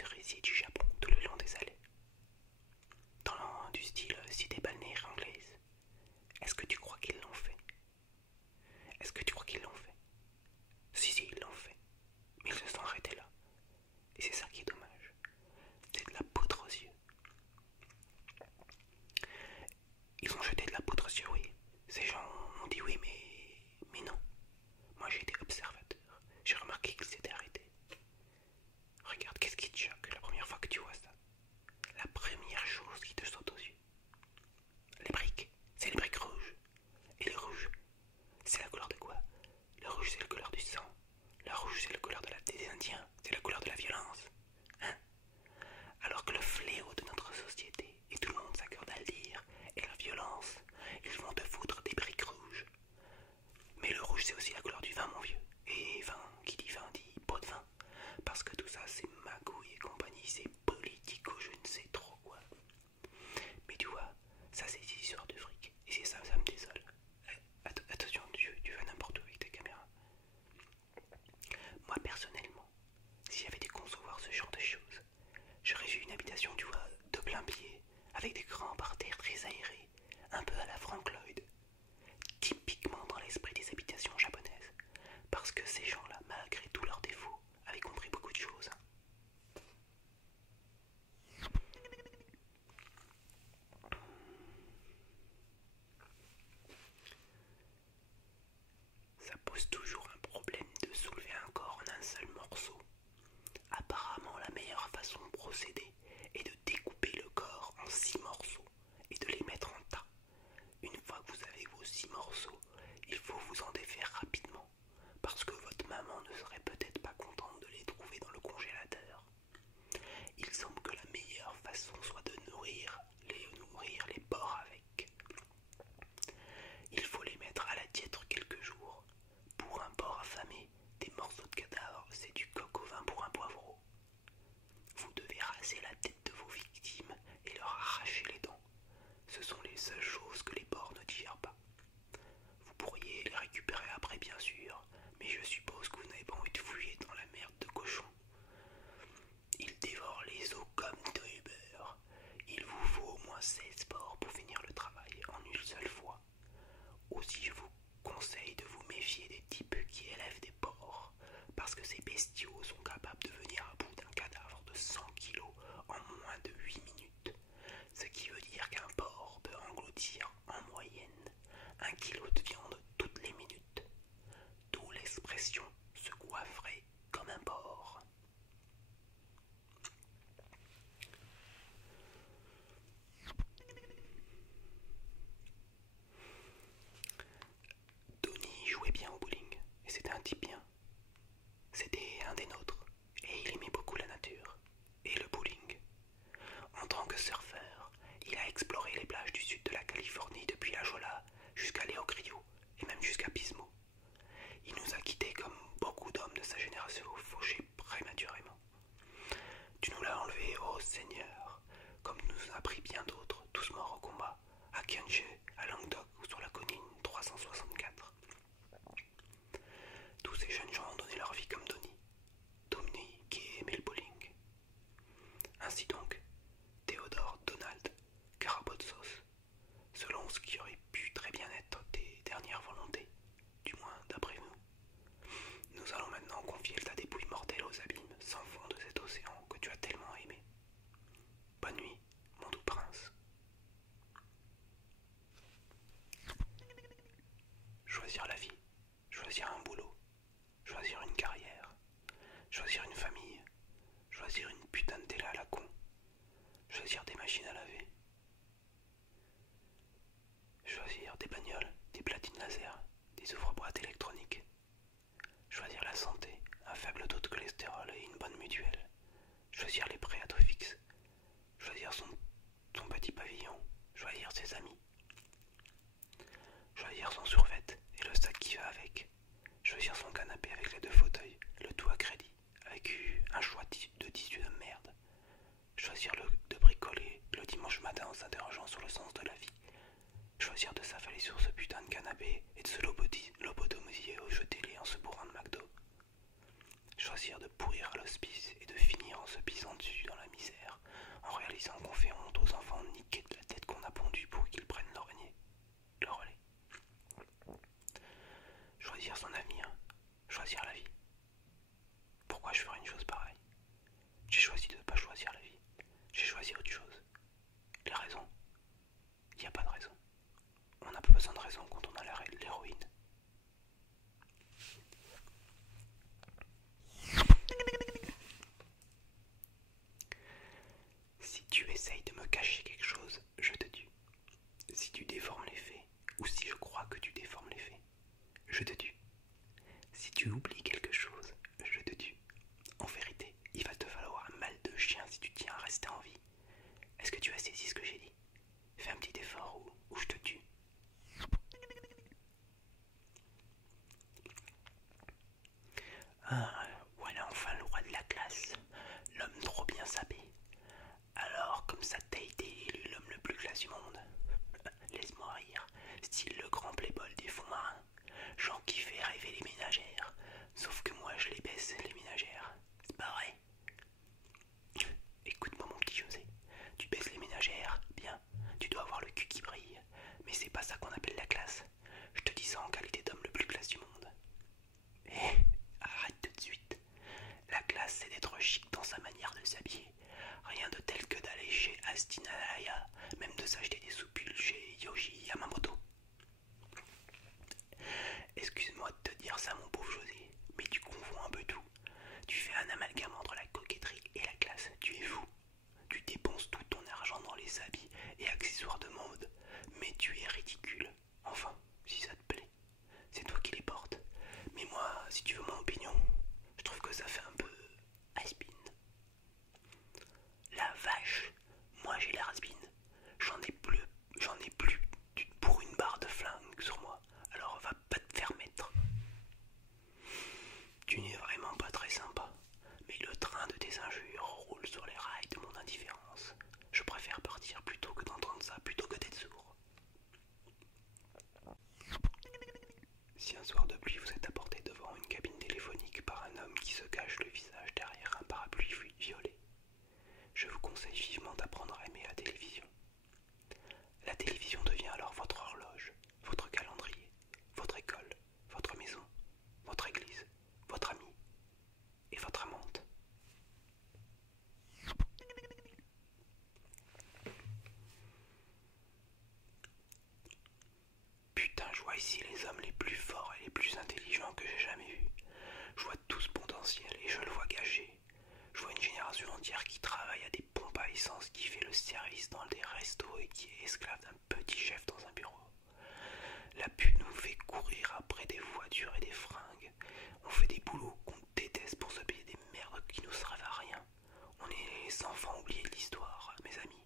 cerisiers du Japon tout le long des allées. Du style cité balnéaire anglaise. Est-ce que tu crois qu'ils l'ont fait? Est-ce que tu crois qu'ils l'ont fait? Si, ils l'ont fait. Mais ils se sont arrêtés là. Et c'est ça qui est dommage. C'est de la poudre aux yeux. Ils ont jeté de la poudre aux yeux, oui. Ces gens ont dit oui, mais non. Moi j'ai été observateur. J'ai remarqué qu'ils s'étaient arrêtés. Regarde, qu'est-ce qui te choque la première fois que tu vois ça? La première chose qui te saute aux yeux. Les briques. C'est les briques rouges. Et le rouge, c'est la couleur de quoi? Le rouge, c'est la couleur du sang. Le rouge, c'est la couleur des Indiens. C'est la couleur de la violence. Hein? Alors que le fléau de notre société, et tout le monde s'accorde à le dire, est la violence. Ils vont te foutre des briques rouges. Mais le rouge, c'est aussi la couleur du vin, mon vieux. Et vin, qui dit vin, dit pot de vin. Parce que tout ça, c'est magouille et compagnie, c'est politico, je ne sais trop quoi. Mais tu vois, ça c'est des histoires de fric. Et c'est ça, ça me désole. Attention, tu vas n'importe où avec ta caméra. Moi, personnellement, si j'avais dû concevoir ce genre de choses, j'aurais eu une habitation, tu vois, de plein pied, avec des grands parterres très aérés, un peu à la Frank Lloyd, typiquement dans l'esprit des habitations japonaises, parce que ces gens-là, malgré tous leurs défauts, avaient compris beaucoup de choses. Ça pose toujours un problème de soulever un corps en un seul morceau. Apparemment, la meilleure façon de procéder est de découper le corps en 6 morceaux et de les mettre en tas. Une fois que vous avez vos 6 morceaux, il faut vous en défaire rapidement, parce que votre maman ne serait peut-être pas contente de les trouver dans le congélateur. Il semble que la meilleure façon soit de nourrir les porcs avec. Il faut les mettre à la diète quelques jours. Pour un porc affamé, des morceaux de cadavre, c'est du coq au vin pour un poivreau. Vous devez raser la tête de vos victimes et leur arracher les dents. Ce sont les seules choses que les porcs ne digèrent pas. Vous pourriez les récupérer après, bien sûr, mais je suppose que vous n'avez pas envie de fouiller dans la merde de cochon. Ils dévorent les os comme des beurre. Il vous faut au moins 16 porcs pour finir le travail en une seule fois. Aussi, je vous conseille de vous méfier des types qui élèvent des porcs, parce que ces bestiaux sont capables de venir à bout d'un cadavre de 100 kilos en moins de 8 minutes. Ce qui veut dire qu'un porc peut engloutir en moyenne 1 kilo de viande toutes les minutes. D'où l'expression se coifferer comme un porc. Tony jouait bien au bowling, et c'était un type bien. C'était un des nôtres, et il aimait beaucoup la nature, et le bowling. En tant que surfeur, il a exploré les plages du sud de la Californie depuis la Jolla jusqu'à Léo Grillo, et même jusqu'à Pismo. Il nous a quittés comme beaucoup d'hommes de sa génération, fauchés prématurément. Tu nous l'as enlevé, ô Seigneur, comme nous a pris bien d'autres, tous morts au combat, à Kyunche, à Languedoc ou sur la colline 364. Tous ces jeunes gens ont donné leur vie comme Donny qui aimait le bowling. Ainsi donc, Théodore Donald Karabotsos, selon ce qui aurait pu très bien être tes dernières volontés, du moins d'après nous. Nous allons maintenant confier ta dépouille mortelle aux abîmes sans fond de cet océan que tu as tellement aimé. Bonne nuit, mon doux prince. Choisir la vie, choisir un boulot, choisir une carrière, choisir une famille, choisir une putain de télé à la con, choisir des machines à laver, choisir des bagnoles, des platines laser, des ouvre-boîtes électroniques, choisir la santé, un faible taux de cholestérol et une bonne mutuelle, choisir les prêts à taux fixe, choisir son petit pavillon, choisir ses amis, choisir son survêt et le sac qui va avec, choisir son canapé avec les 2 fauteuils, le tout à crédit, avec un choix de tissu de merde, choisir de bricoler le dimanche matin en s'interrogeant sur le sens de la vie, choisir de s'affaler sur ce putain de canapé et de se lobotomiser au jeu télé en se bourrant de McDo, choisir de pourrir à l'hospice et de finir en se pissant dessus, besoin de raison quand on a l'héroïne. Si tu essayes de me cacher quelque chose, je te tue. Si tu déformes les faits, ou si je crois que tu déformes les faits, je te tue. Si tu oublies quelque chose, je te tue. En vérité, il va te falloir un mal de chien si tu tiens à rester en vie. Est-ce que tu as saisi ce que j'ai dit? Fais un petit effort ou je te tue. Ah, voilà enfin le roi de la classe, l'homme trop bien sapé. Alors, comme ça t'as été élu l'homme le plus classe du monde. Laisse-moi rire, style le grand playboy des fonds marins, genre qui fait rêver les ménagères. Sauf que moi je les baisse les ménagères, c'est pas vrai? Écoute-moi mon petit José, tu baisses les ménagères, bien, tu dois avoir le cul qui brille, mais c'est pas ça qu'on appelle la classe. Je te dis ça en qualité d'homme le plus classe du monde. Eh, arrête tout de suite. La classe, c'est d'être chic dans sa manière de s'habiller. Rien de tel que d'aller chez Astin Alaya, même de s'acheter des soupules chez Yoji Yamamoto. Excuse-moi de te dire ça, mon pauvre José, mais tu confonds un peu tout. Tu fais un amalgame entre la coquetterie et la classe. Tu es fou. Tu dépenses tout ton argent dans les habits et accessoires de mode, mais tu es ridicule. Enfin, si ça te plaît. C'est toi qui les portes. Mais moi, si tu veux mon opinion, je trouve que ça fait un peu has-been. La vache, moi j'ai l'air has-been. J'en ai plus pour une barre de flingue sur moi. Alors va pas te faire mettre. Tu n'es vraiment pas très sympa. Mais le train de tes injures roule sur les rails de mon indifférence. Je préfère partir plutôt que d'entendre ça, plutôt que d'être sourd. Si un soir de pluie vous êtes apporté devant une cabine téléphonique par un homme qui se cache le visage derrière un parapluie violet, je vous conseille vivement d'apprendre à aimer la télévision. La télévision devient alors votre horloge, votre calendrier, votre école, votre maison, votre église, votre ami et votre amante. Putain, je vois ici les hommes les plus forts et les plus intelligents que j'ai jamais vus. Je vois tout ce potentiel et je le vois gâché. Je vois une génération entière qui travaille à des pompes à essence, qui fait le service dans des restos et qui est esclave d'un petit chef dans un bureau. La pub nous fait courir après des voitures et des fringues. On fait des boulots qu'on déteste pour se payer des merdes qui nous servent à rien. On est les enfants oubliés de l'histoire, mes amis.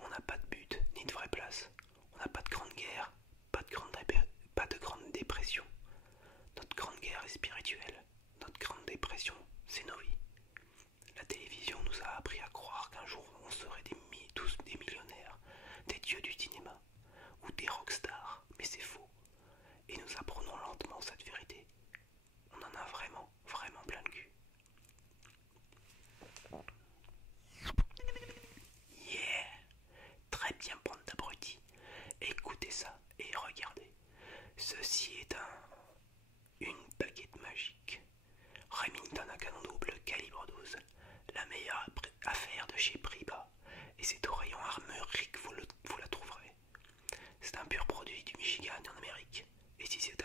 On n'a pas de but, ni de vraie place. On n'a pas de grande guerre, pas de grande dépression. Notre grande guerre est spirituelle. Notre grande dépression, c'est nos vies. La télévision nous a appris à croire qu'un jour on serait tous des millionnaires, des dieux du cinéma ou des rockstars, mais c'est faux. Et nous apprenons lentement cette vérité. On en a vraiment, vraiment plein le cul. Yeah! Très bien, bande d'abrutis. Écoutez ça et regardez. Ceci est une baguette magique. Remington à canon double calibre 12. La meilleure affaire de chez Priba. Et c'est au rayon armurique que vous la trouverez. C'est un pur produit du Michigan en Amérique. Et si c'est